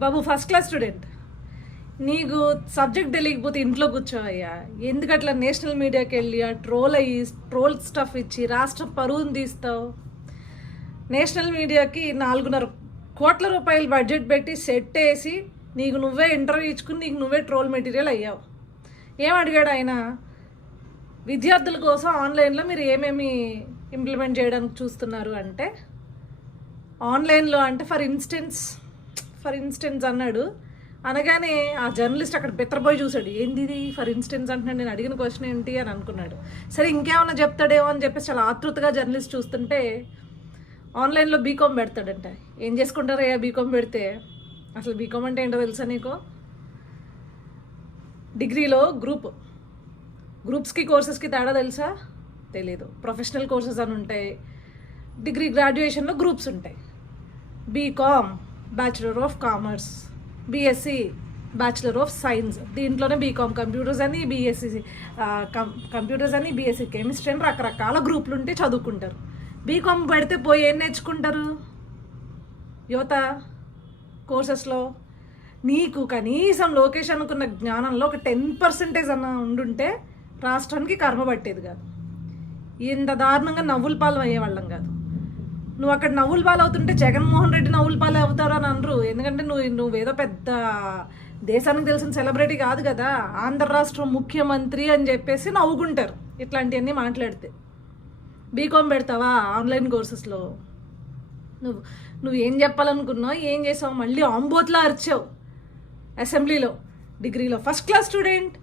బాబు first class student, నీకు subject తెలియకపోతే ఇంట్లో కూర్చోవయ్యా. ఎందుకట్లా నేషనల్ మీడియాకి వెళ్ళి ఆ ట్రోల్ స్టఫ్ ఇచ్చి రాష్ట్ర పరువును తీస్తావు? నేషనల్ మీడియాకి 4.5 కోట్ల రూపాయలు బడ్జెట్ పెట్టి సెట్ వేసి నీకు నువ్వే ఇంటర్వ్యూ ఇచ్చుకుని నీకు నువ్వే ట్రోల్ మెటీరియల్ అయ్యావు. ఏమడిగాడు ఆయన? విద్యార్థుల కోసం ఆన్లైన్లో మీరు ఏమేమి ఇంప్లిమెంట్ చేయడానికి చూస్తున్నారు అంటే, ఆన్లైన్లో అంటే ఫర్ ఇన్స్టెన్స్ అన్నాడు. అనగానే ఆ జర్నలిస్ట్ అక్కడ బెత్తరపోయి చూశాడు. ఏంది ఇది ఫర్ ఇన్స్టెన్స్ అంటున్నాడు, నేను అడిగిన క్వశ్చన్ ఏంటి అని అనుకున్నాడు. సరే ఇంకేమన్నా చెప్తాడేమో అని చెప్పేసి చాలా ఆతృతగా జర్నలిస్ట్ చూస్తుంటే ఆన్లైన్లో బీకామ్ పెడతాడంట. ఏం చేసుకుంటారయ్యా బీకామ్ పెడితే? అసలు బీకామ్ అంటే ఏంటో తెలుసా నీకు? డిగ్రీలో గ్రూప్స్కి కోర్సెస్కి తేడా తెలుసా? తెలీదు. ప్రొఫెషనల్ కోర్సెస్ అని ఉంటాయి, డిగ్రీ గ్రాడ్యుయేషన్లో గ్రూప్స్ ఉంటాయి. BCom bachelor of commerce, BSc bachelor of science, దీంట్లోనే బీకామ్ కంప్యూటర్స్ అని, బీఎస్సీ కంప్యూటర్స్ అని, బీఎస్సీ కెమిస్ట్రీ అని రకరకాల గ్రూపులు ఉంటే చదువుకుంటారు. బీకామ్ పెడితే పోయి ఏం నేర్చుకుంటారు యువత కోర్సెస్లో? నీకు కనీసం లోకేష్ అనుకున్న జ్ఞానంలో ఒక 10% అన్న ఉండుంటే రాష్ట్రానికి కర్మ పట్టేది కాదు. ఇంత దారుణంగా నవ్వుల పాలు అయ్యేవాళ్ళం కాదు. నువ్వు అక్కడ నవ్వుల పాలు అవుతుంటే జగన్మోహన్ రెడ్డి నవ్వుల పాలు అవుతారు అని అనరు. ఎందుకంటే నువ్వేదో పెద్ద దేశానికి తెలిసిన సెలబ్రిటీ కాదు కదా. ఆంధ్ర రాష్ట్రం ముఖ్యమంత్రి అని చెప్పేసి నవ్వుకుంటారు ఇట్లాంటివన్నీ మాట్లాడితే. బీకామ్ పెడతావా ఆన్లైన్ కోర్సెస్లో? నువ్వు ఏం చెప్పాలనుకున్నావు, ఏం చేసావు? మళ్ళీ ఆంబోత్లా అరిచావు అసెంబ్లీలో. డిగ్రీలో ఫస్ట్ క్లాస్ స్టూడెంట్,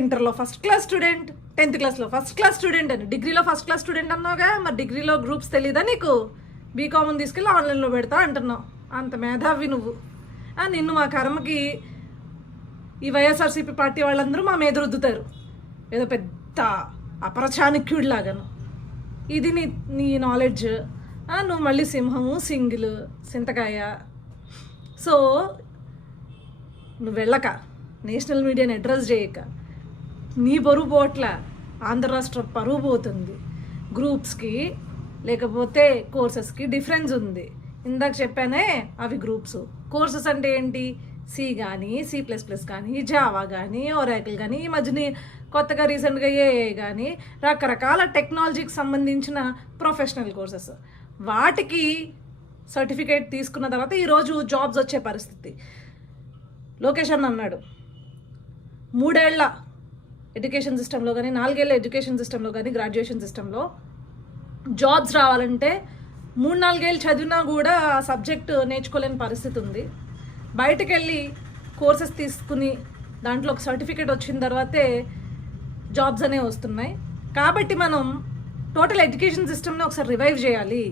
ఇంటర్లో ఫస్ట్ క్లాస్ స్టూడెంట్, 10th క్లాస్లో ఫస్ట్ క్లాస్ స్టూడెంట్ అని. డిగ్రీలో ఫస్ట్ క్లాస్ స్టూడెంట్ అన్నావుగా, మరి డిగ్రీలో గ్రూప్స్ తెలీదా నీకు? బీకామ్ని తీసుకెళ్ళి ఆన్లైన్లో పెడతా అంటున్నావు. అంత మేధావి నువ్వు. నిన్ను మా కర్మకి ఈ వైఎస్ఆర్సీపీ పార్టీ వాళ్ళందరూ మా మీద రుద్దుతారు ఏదో పెద్ద అపరచాణిక్యుడిలాగాను. ఇది నీ నాలెడ్జ్. నువ్వు మళ్ళీ సింహము, సింగిల్, సింతకాయ. సో నువ్వు వెళ్ళక, నేషనల్ మీడియాని అడ్రస్ చేయక, నీ పరువు పోట్ల ఆంధ్ర రాష్ట్ర పరువు పోతుంది. గ్రూప్స్కి లేకపోతే కోర్సెస్కి డిఫరెన్స్ ఉంది. ఇందాక చెప్పానే అవి గ్రూప్స్. కోర్సెస్ అంటే ఏంటి? సి కానీ, C++ కానీ, జావా కానీ, ఒరాకిల్ కానీ, ఈ మధ్యని కొత్తగా రీసెంట్గా ఏఐ కానీ, రకరకాల టెక్నాలజీకి సంబంధించిన ప్రొఫెషనల్ కోర్సెస్. వాటికి సర్టిఫికేట్ తీసుకున్న తర్వాత ఈరోజు జాబ్స్ వచ్చే పరిస్థితి. లోకేష్ అన్నాడు 3 ఏళ్ల ఎడ్యుకేషన్ సిస్టంలో కానీ, 4 ఏళ్ల ఎడ్యుకేషన్ సిస్టంలో కానీ, గ్రాడ్యుయేషన్ సిస్టంలో జాబ్స్ రావాలంటే 3-4 ఏళ్ళు చదివినా కూడా ఆ సబ్జెక్ట్ నేర్చుకోలేని పరిస్థితి ఉంది. బయటకు వెళ్ళి కోర్సెస్ తీసుకుని దాంట్లో ఒక సర్టిఫికేట్ వచ్చిన తర్వాతే జాబ్స్ అనేవి వస్తున్నాయి. కాబట్టి మనం టోటల్ ఎడ్యుకేషన్ సిస్టమ్ని ఒకసారి రివైవ్ చేయాలి,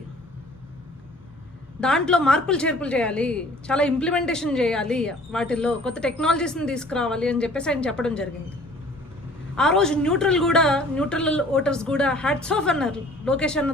దాంట్లో మార్పులు చేర్పులు చేయాలి, చాలా ఇంప్లిమెంటేషన్ చేయాలి, వాటిల్లో కొత్త టెక్నాలజీస్ని తీసుకురావాలి అని చెప్పేసి ఆయన చెప్పడం జరిగింది. ఆ రోజు న్యూట్రల్ ఓటర్స్ కూడా హ్యాట్స్ ఆఫ్ అన్నారు లోకేష్ అన్న